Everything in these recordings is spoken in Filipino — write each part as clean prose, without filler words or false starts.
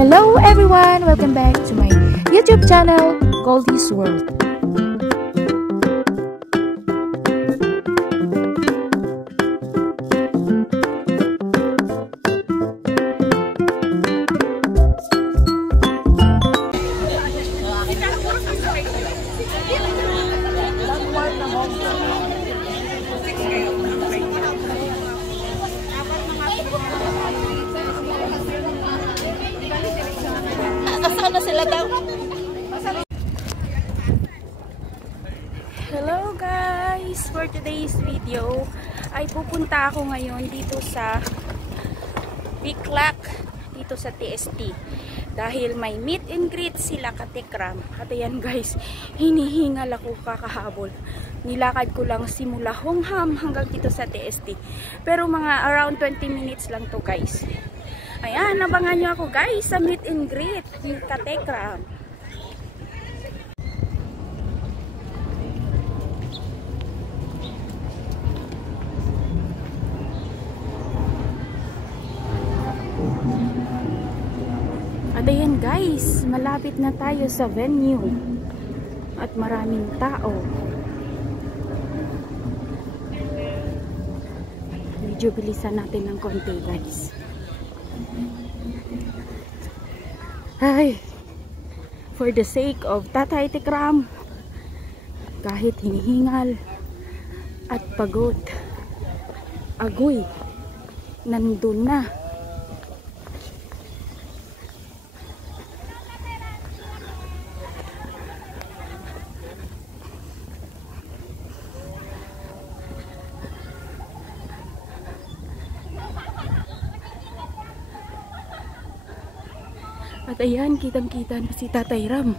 Hello everyone! Welcome back to my YouTube channel, Goldie's World. Hello guys! For today's video ay pupunta ako ngayon dito sa Biclac, dito sa TST, dahil may meet and greet sila katekram. At ayan guys, hinihingal ako kakahabol. Nilakad ko lang simula Hongham hanggang dito sa TST, pero mga around 20 minutes lang to guys. Ayan, abangan nyo ako guys sa meet and greet ni katekram. At ayan guys, malapit na tayo sa venue at maraming tao. Medyo bilisan natin ng konti guys. Ay, for the sake of Tatay Tekram, kahit hinihingal at pagod, agoy, nandun na. At ayan, kitang-kita na si Tatay Ram.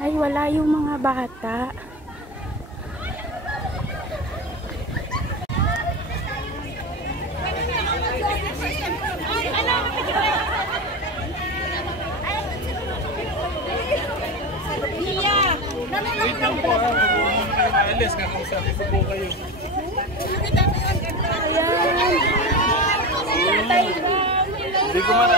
Ay, wala yung mga bata. Wait lang po, huwag naman kayo maalis. Kakausapin ko po kayo. Ayan. Tatay Ram. Hindi ko man.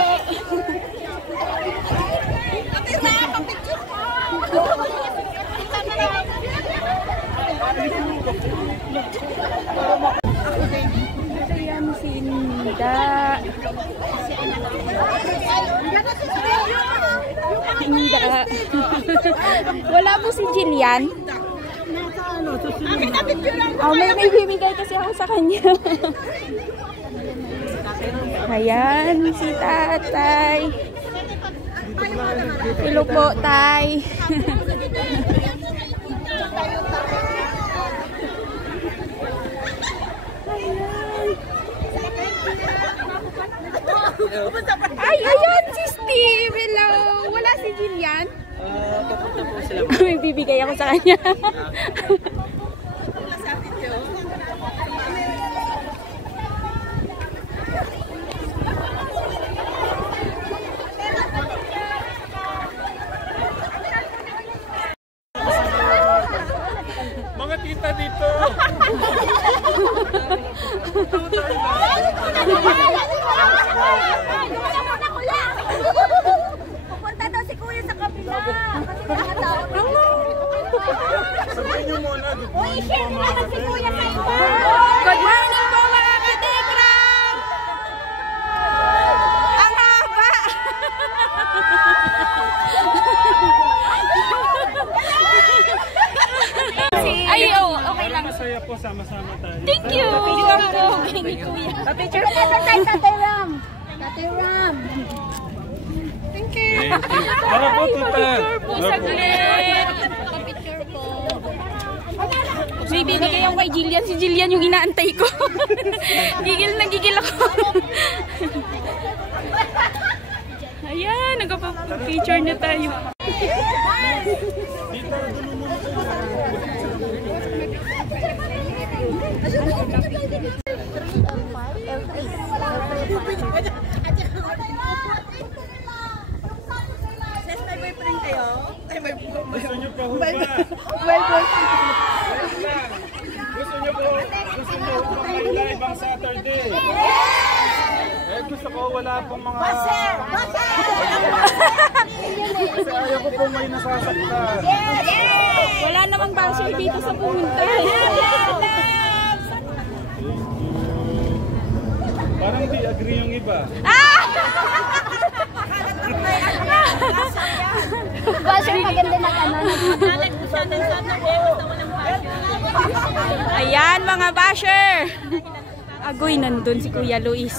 Ayan si Inda. Inda. Wala po si Jillian. Oh, may bibigay kasi ako sa kanya. Ayan, si Tatay. Hello po, Tay. Ay, ayan si Steve. Hello. Wala si Jillian. Papunta po sila. May bibigay ako sa kanya. Mga tita dito. Pupunta daw si Kuya sa kabila. Kasi nakatawag. Sabihin nyo muna. Uy, share mo naman si Kuya sa iba. Good morning po mga katekram! Ang haba! Ay, oh, okay lang. Masaya po, sama-sama tayo. Thank you! Ikaw po, ni Kuya. Picture po sa tayo, Tatay Ram. Tatay Ram. Thank you. Tara po, tita. Picture po saglit. Picture po. May binigay ako kay Jillian. Si Jillian yung inaantay ko. Gigil na gigil ako. Ayan, nagpa-picture na tayo. Gusto nyo pa ho ba? Well, Gusto nyo po Hindi. Eh, gusto ko wala pong mga... Kasi ayaw ko pong may nasasaktan. Wala namang basher dito sa pumunta. Parang di agree yung iba. Basher, maganda na ka na. Ayan mga basher. Agoy, nandun si Kuya Luis.